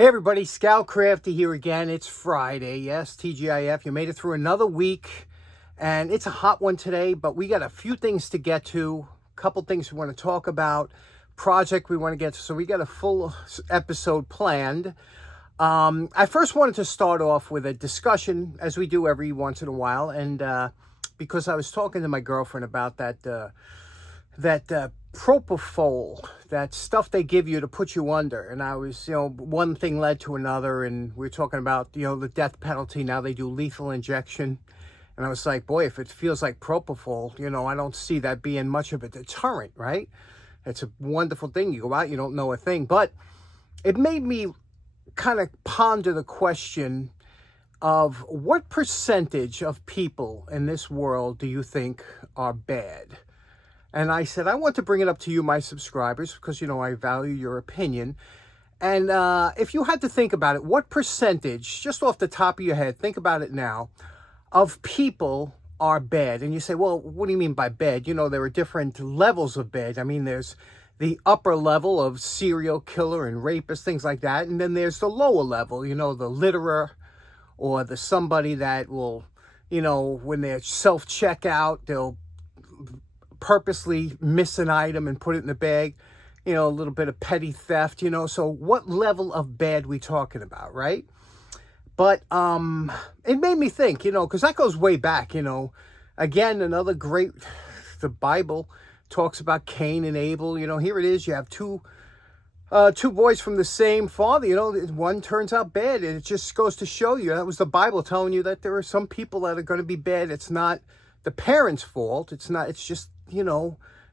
Hey everybody, Scout Crafty here again. It's Friday, yes, TGIF. You made it through another week, and it's a hot one today, but we got a few things to get to, a couple things we want to talk about, project we want to get to, so we got a full episode planned. I first wanted to start off with a discussion, as we do every once in a while, and because I was talking to my girlfriend about that propofol, that stuff they give you to put you under. And I was, one thing led to another, and we were talking about, the death penalty. Now they do lethal injection. And I was like, boy, if it feels like propofol, I don't see that being much of a deterrent, right? It's a wonderful thing. You go out, you don't know a thing. But it made me kind of ponder the question of what percentage of people in this world do you think are bad? And I said, I want to bring it up to you, my subscribers, because, I value your opinion. And if you had to think about it, what percentage, just off the top of your head, think about it now, of people are bad? And you say, well, what do you mean by bad? There are different levels of bad. I mean, there's the upper level of serial killer and rapist, things like that. And then there's the lower level, the litterer, or the somebody that will, when they're self-checkout, they'll purposely miss an item and put it in the bag, a little bit of petty theft, so what level of bad we talking about, right? But it made me think, because that goes way back, again, another great, the Bible talks about Cain and Abel. Here it is, you have two boys from the same father, one turns out bad, and it just goes to show you, that was the Bible telling you that there are some people that are going to be bad. It's not the parents' fault. It's just,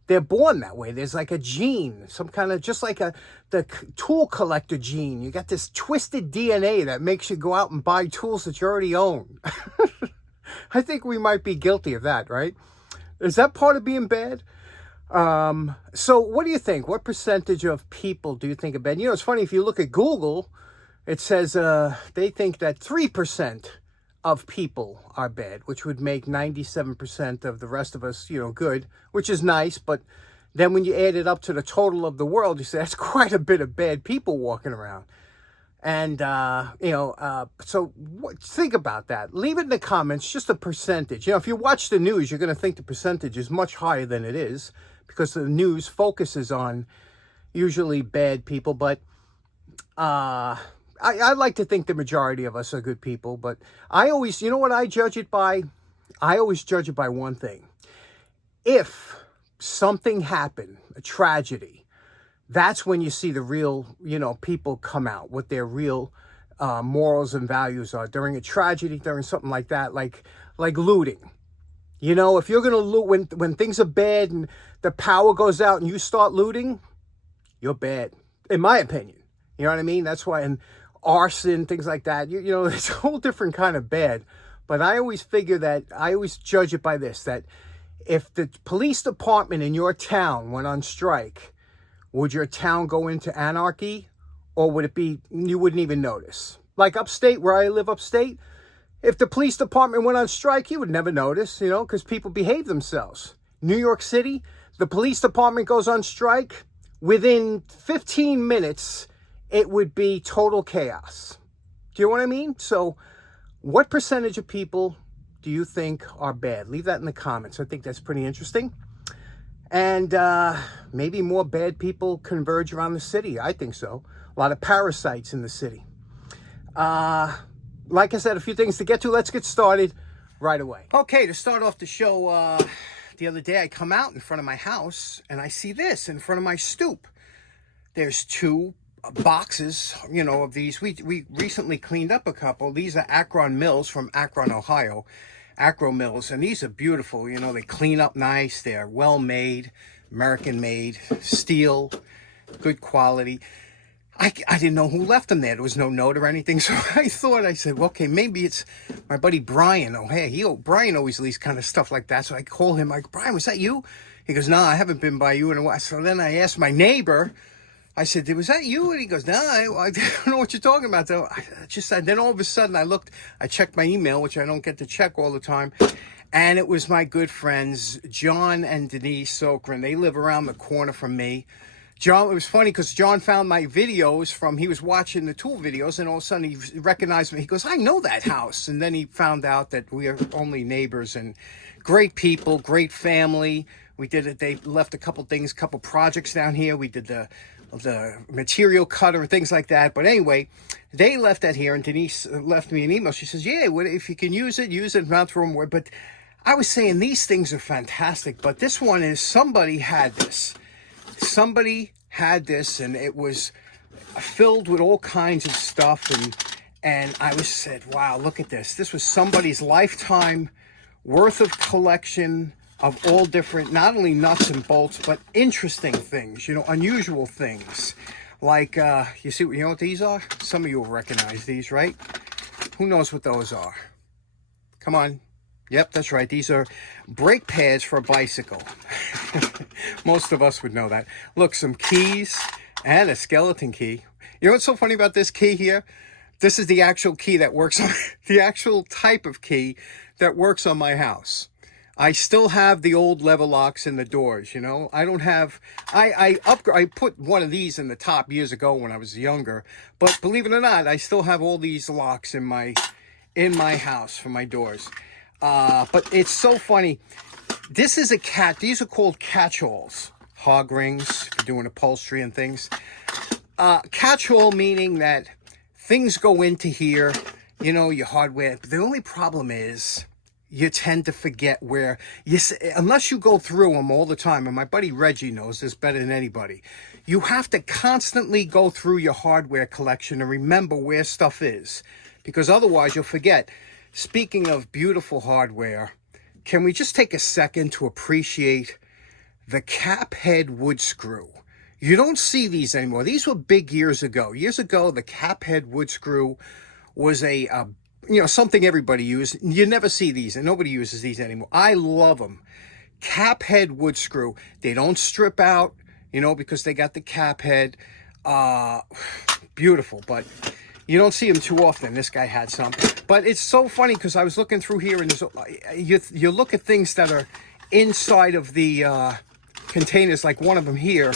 they're born that way. There's like a gene, some kind of, just like the tool collector gene. You got this twisted DNA that makes you go out and buy tools that you already own. I think we might be guilty of that, right? Is that part of being bad? So what do you think? What percentage of people do you think are bad? It's funny, if you look at Google, it says they think that 3% of people are bad, which would make 97% of the rest of us, good, which is nice. But then when you add it up to the total of the world, you say that's quite a bit of bad people walking around. And, think about that. Leave it in the comments, just a percentage. If you watch the news, you're going to think the percentage is much higher than it is, because the news focuses on usually bad people. But, I like to think the majority of us are good people, but I always, what I judge it by? I always judge it by one thing. If something happened, a tragedy, that's when you see the real, people come out, what their real morals and values are. During a tragedy, during something like that, like looting. If you're going to loot, when things are bad and the power goes out and you start looting, you're bad, in my opinion. You know what I mean? That's why, and arson, things like that, it's a whole different kind of bad. But I always figure that, I always judge it by this, that if the police department in your town went on strike, would your town go into anarchy, or would it be, you wouldn't even notice? Like upstate, where I live upstate, if the police department went on strike, you would never notice, because people behave themselves. New York City, the police department goes on strike, within 15 minutes, it would be total chaos. Do you know what I mean? So what percentage of people do you think are bad? Leave that in the comments. I think that's pretty interesting. And maybe more bad people converge around the city. I think so. A lot of parasites in the city. Like I said, a few things to get to. Let's get started right away. Okay, to start off the show, the other day I come out in front of my house and I see this in front of my stoop. There's two boxes, of these. We recently cleaned up a couple. These are Akron Mills from Akron, Ohio. Acro Mills, and these are beautiful. They clean up nice. They're well made, American made, steel, good quality. I didn't know who left them there. There was no note or anything, so I said, well, okay, maybe it's my buddy Brian. Oh, hey, Brian always leaves kind of stuff like that. So I call him, like, Brian, was that you? He goes, no, I haven't been by you in a while. So then I asked my neighbor, I said, was that you? And he goes, no, I don't know what you're talking about, though. Then all of a sudden I checked my email, which I don't get to check all the time. And it was my good friends, John and Denise Sokran. They live around the corner from me. John, it was funny because John found my videos he was watching the tool videos, and all of a sudden he recognized me. He goes, I know that house. And then he found out that we are only neighbors, and great people, great family. We did it. They left a couple things, couple projects down here. We did the material cutter and things like that. But anyway, they left that here, and Denise left me an email. She says, yeah, if you can use it, not throw them away. But I was saying these things are fantastic, but this one is, somebody had this. Somebody had this, and it was filled with all kinds of stuff, and I was said, wow, look at this. This was somebody's lifetime worth of collection of all different, not only nuts and bolts, but interesting things, unusual things. Like, you see, you know what these are? Some of you will recognize these, right? Who knows what those are? Come on. Yep, that's right. These are brake pads for a bicycle. Most of us would know that. Look, some keys and a skeleton key. You know what's so funny about this key here? This is the actual key that works on, the actual type of key that works on my house. I still have the old lever locks in the doors, I don't have, I put one of these in the top years ago when I was younger, but believe it or not, I still have all these locks in my house for my doors. But it's so funny. This is these are called catch-alls. Hog rings, for doing upholstery and things. Catch-all meaning that things go into here, your hardware. But the only problem is you tend to forget where, unless you go through them all the time. And my buddy Reggie knows this better than anybody. You have to constantly go through your hardware collection and remember where stuff is. Because otherwise you'll forget. Speaking of beautiful hardware, can we just take a second to appreciate the cap head wood screw? You don't see these anymore. These were big years ago. Years ago, the cap head wood screw was something everybody used. You never see these, and nobody uses these anymore. I love them. Cap head wood screw. They don't strip out, because they got the cap head. Beautiful, but you don't see them too often. This guy had some. But it's so funny because I was looking through here, and you look at things that are inside of the containers, like one of them here.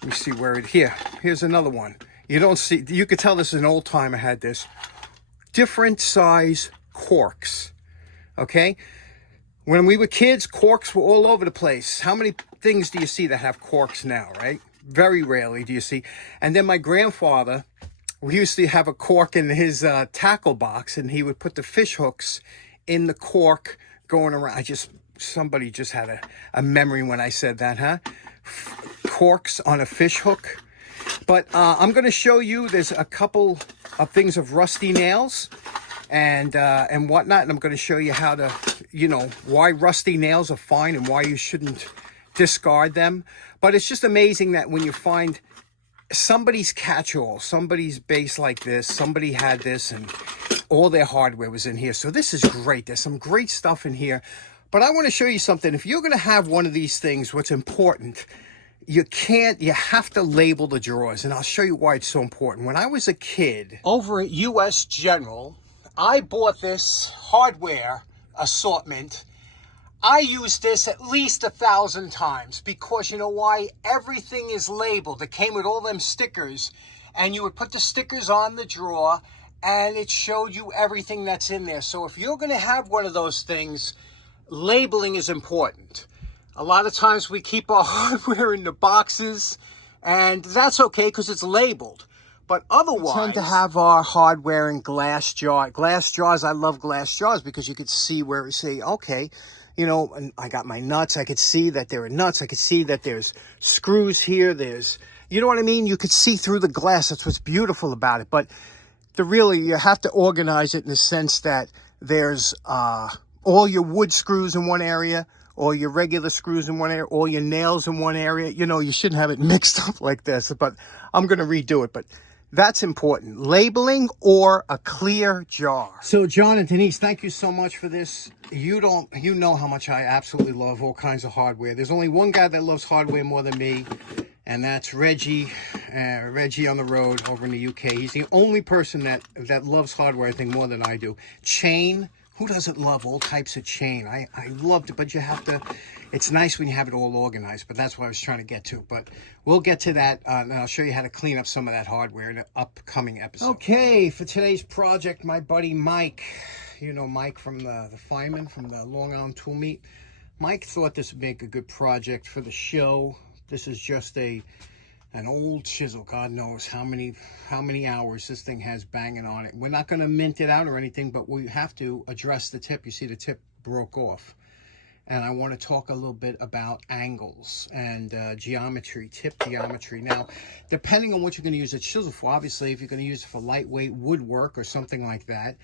Let me see where here's another one. You could tell this is an old timer had this. Different size corks, okay? When we were kids, corks were all over the place. How many things do you see that have corks now, right? Very rarely do you see. And then my grandfather, we used to have a cork in his tackle box, and he would put the fish hooks in the cork going around. Somebody just had a memory when I said that, huh? Corks on a fish hook. But I'm going to show you, there's a couple of things of rusty nails and whatnot. And I'm going to show you how to, why rusty nails are fine and why you shouldn't discard them. But it's just amazing that when you find somebody's catch-all, somebody's base like this, somebody had this, and all their hardware was in here. So this is great. There's some great stuff in here. But I want to show you something. If you're going to have one of these things, what's important, you have to label the drawers. And I'll show you why it's so important. When I was a kid, over at US General, I bought this hardware assortment. I used this at least 1,000 times because you know why? Everything is labeled. It came with all them stickers, and you would put the stickers on the drawer and it showed you everything that's in there. So if you're going to have one of those things, labeling is important. A lot of times we keep our hardware in the boxes, and that's okay because it's labeled. But otherwise, we tend to have our hardware in glass jars. Glass jars, I love glass jars because you could see where we say, okay, and I got my nuts. I could see that there are nuts. I could see that there's screws here. You know what I mean? You could see through the glass. That's what's beautiful about it. But you have to organize it in the sense that there's all your wood screws in one area, all your regular screws in one area, all your nails in one area. You shouldn't have it mixed up like this, but I'm going to redo it. But that's important. Labeling or a clear jar. So John and Denise, thank you so much for this. You know how much I absolutely love all kinds of hardware. There's only one guy that loves hardware more than me, and that's Reggie. Reggie on the road over in the UK. He's the only person that loves hardware, I think, more than I do. Chain, Who doesn't love all types of chain? I loved it, but you have to, it's nice when you have it all organized, but that's what I was trying to get to. But we'll get to that, and I'll show you how to clean up some of that hardware in an upcoming episode. Okay, for today's project, my buddy Mike, you know Mike from the fireman from the Long Island Tool Meet, Mike thought this would make a good project for the show. This is just an old chisel. God knows how many hours this thing has banging on it. We're not going to mint it out or anything, but we have to address the tip. You see the tip broke off. And I want to talk a little bit about angles and geometry, tip geometry. Now, depending on what you're going to use a chisel for, obviously, if you're going to use it for lightweight woodwork or something like that,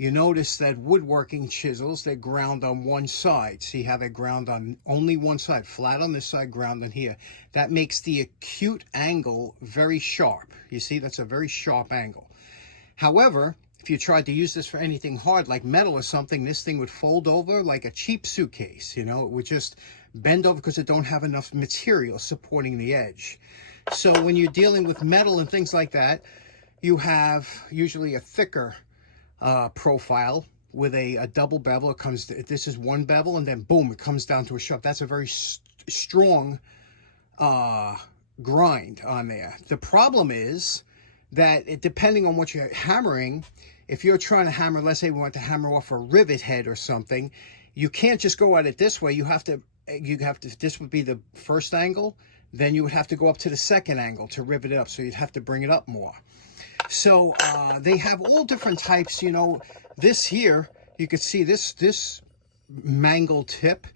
you notice that woodworking chisels, they ground on one side. See how they ground on only one side, flat on this side, ground on here. That makes the acute angle very sharp. You see, that's a very sharp angle. However, if you tried to use this for anything hard, like metal or something, this thing would fold over like a cheap suitcase. You know, it would just bend over because it don't have enough material supporting the edge. So when you're dealing with metal and things like that, you have usually a thicker profile with a double bevel. It comes, this is one bevel, and then boom, it comes down to a sharp. That's a very strong grind on there. The problem is that depending on what you're hammering, if you're trying to hammer, let's say we want to hammer off a rivet head or something, you can't just go at it this way. You have to, this would be the first angle, then you would have to go up to the second angle to rivet it up. So you'd have to bring it up more. So they have all different types, you know. This here, you could see this mangled tip.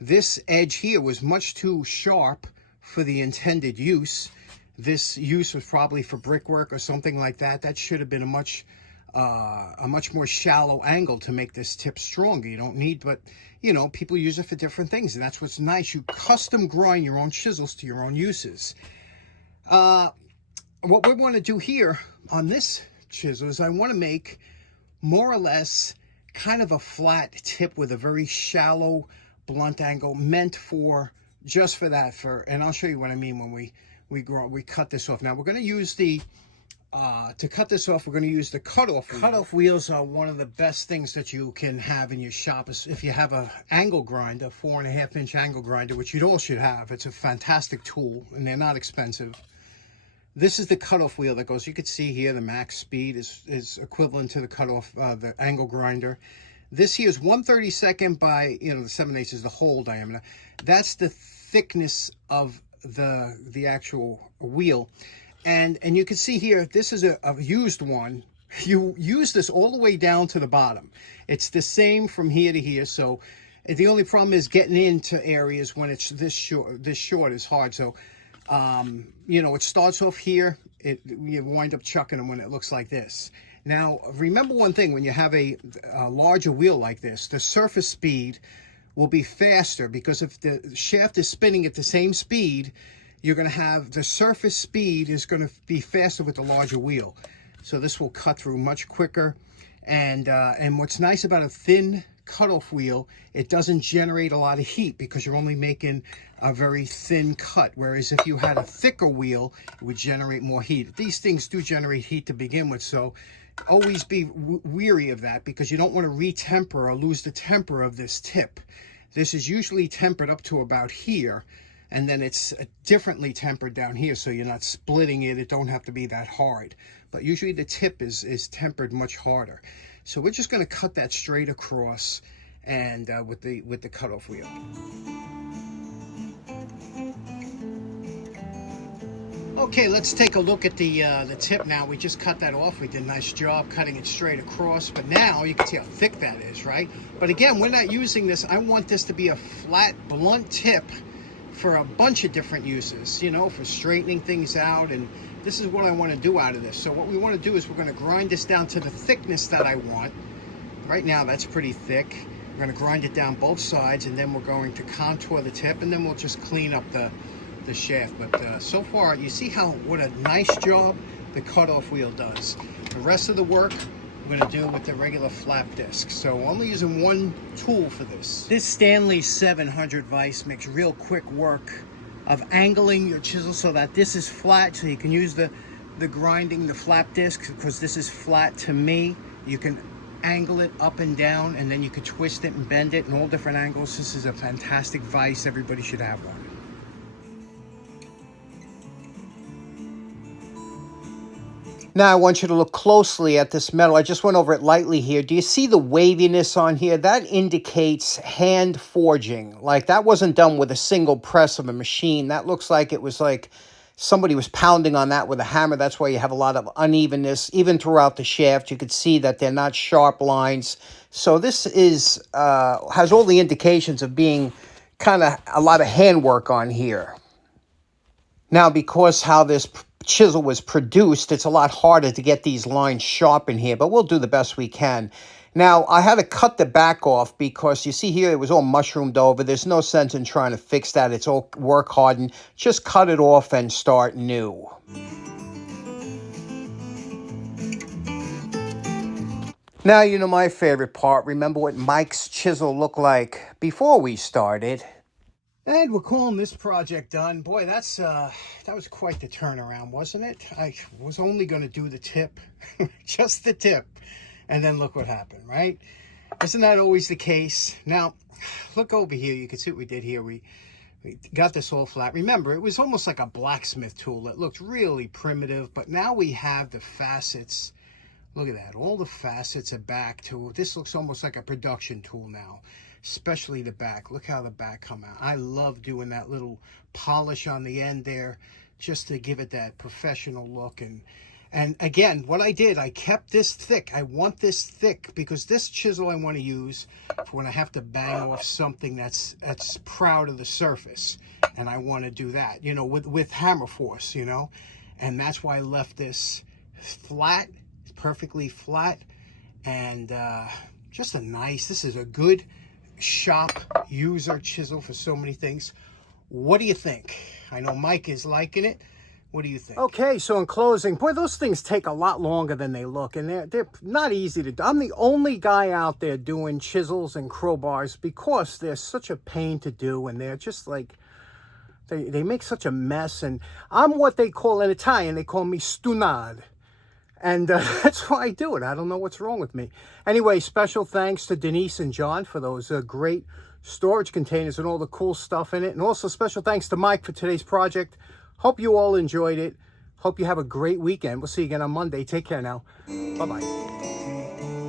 This edge here was much too sharp for the intended use. This use was probably for brickwork or something like that. That should have been a much more shallow angle to make this tip stronger. You don't need, but you know, people use it for different things, and that's what's nice. You custom grind your own chisels to your own uses. What we want to do here on this chisel is I want to make more or less kind of a flat tip with a very shallow blunt angle, meant for just for that. And I'll show you what I mean when we cut this off. Now we're going to use the to cut this off, we're going to use the cutoff wheel. Cutoff wheels are one of the best things that you can have in your shop. If you have a angle grinder, 4.5-inch angle grinder, which you all should have. It's a fantastic tool, and they're not expensive. This is the cutoff wheel that goes, you can see here the max speed is equivalent to the cutoff, the angle grinder. This here is 1/32 by, you know, the 7/8 is the hole diameter. That's the thickness of the actual wheel. And you can see here, this is a used one. You use this all the way down to the bottom. It's the same from here to here. So the only problem is getting into areas when it's this short is hard. So you know, it starts off here, you wind up chucking them when it looks like this. Now, remember one thing, when you have a larger wheel like this, the surface speed will be faster, because if the shaft is spinning at the same speed, you're going to have the surface speed is going to be faster with the larger wheel. So this will cut through much quicker. And what's nice about a thin cutoff wheel, it doesn't generate a lot of heat because you're only making a very thin cut, whereas if you had a thicker wheel, it would generate more heat. These things do generate heat to begin with, so always be weary of that, because you don't want to re-temper or lose the temper of this tip. This is usually tempered up to about here, and then it's differently tempered down here, so you're not splitting it. It don't have to be that hard, but usually the tip is tempered much harder. So we're just going to cut that straight across, and with the cutoff wheel. Okay, let's take a look at the tip now. We just cut that off. We did a nice job cutting it straight across, but now you can see how thick that is, right? But again, we're not using this. I want this to be a flat, blunt tip for a bunch of different uses, you know, for straightening things out, and this is what I want to do out of this. So what we want to do is we're going to grind this down to the thickness that I want. Right now, that's pretty thick. We're going to grind it down both sides, and then we're going to contour the tip, and then we'll just clean up the shaft. But so far, you see what a nice job the cutoff wheel does. The rest of the work we're going to do with the regular flap disc. So only using one tool for this. This Stanley 700 vise makes real quick work of angling your chisel so that this is flat, so you can use the grinding, the flap disc, because this is flat to me. You can angle it up and down, and then you could twist it and bend it in all different angles. This is a fantastic vise. Everybody should have one. Now I want you to look closely at this metal. I just went over it lightly here. Do you see the waviness on here? That indicates hand forging. Like that wasn't done with a single press of a machine. That looks like it was like somebody was pounding on that with a hammer. That's why you have a lot of unevenness. Even throughout the shaft, you could see that they're not sharp lines. So this is has all the indications of being kind of a lot of handwork on here. Now, because how this chisel was produced, it's a lot harder to get these lines sharp in here, but we'll do the best we can. Now, I had to cut the back off because you see here it was all mushroomed over. There's no sense in trying to fix that. It's all work hardened. Just cut it off and start new. Now, you know my favorite part. Remember what Mike's chisel looked like before we started? And we're calling this project done. Boy, that was quite the turnaround, wasn't it? I was only going to do the tip, just the tip, and then look what happened, right? Isn't that always the case? Now, look over here. You can see what we did here. We got this all flat. Remember, it was almost like a blacksmith tool. It looked really primitive, but now we have the facets. Look at that. All the facets are back to, this looks almost like a production tool now. Especially the back. Look how the back come out. I love doing that little polish on the end there just to give it that professional look. And again, what I did, I kept this thick. I want this thick because this chisel I want to use for when I have to bang off something that's proud of the surface. And I want to do that, you know, with hammer force, you know. And that's why I left this flat, perfectly flat. And just a nice, this is a good shop user chisel for so many things. What do you think? I know Mike is liking it. What do you think? Okay, so in closing, boy, those things take a lot longer than they look, and they're not easy to do. I'm the only guy out there doing chisels and crowbars because they're such a pain to do, and they're just like, they make such a mess. And I'm what they call in Italian, they call me stunad. And that's why I do it. I don't know what's wrong with me. Anyway, special thanks to Denise and John for those great storage containers and all the cool stuff in it. And also special thanks to Mike for today's project. Hope you all enjoyed it. Hope you have a great weekend. We'll see you again on Monday. Take care now. Bye-bye.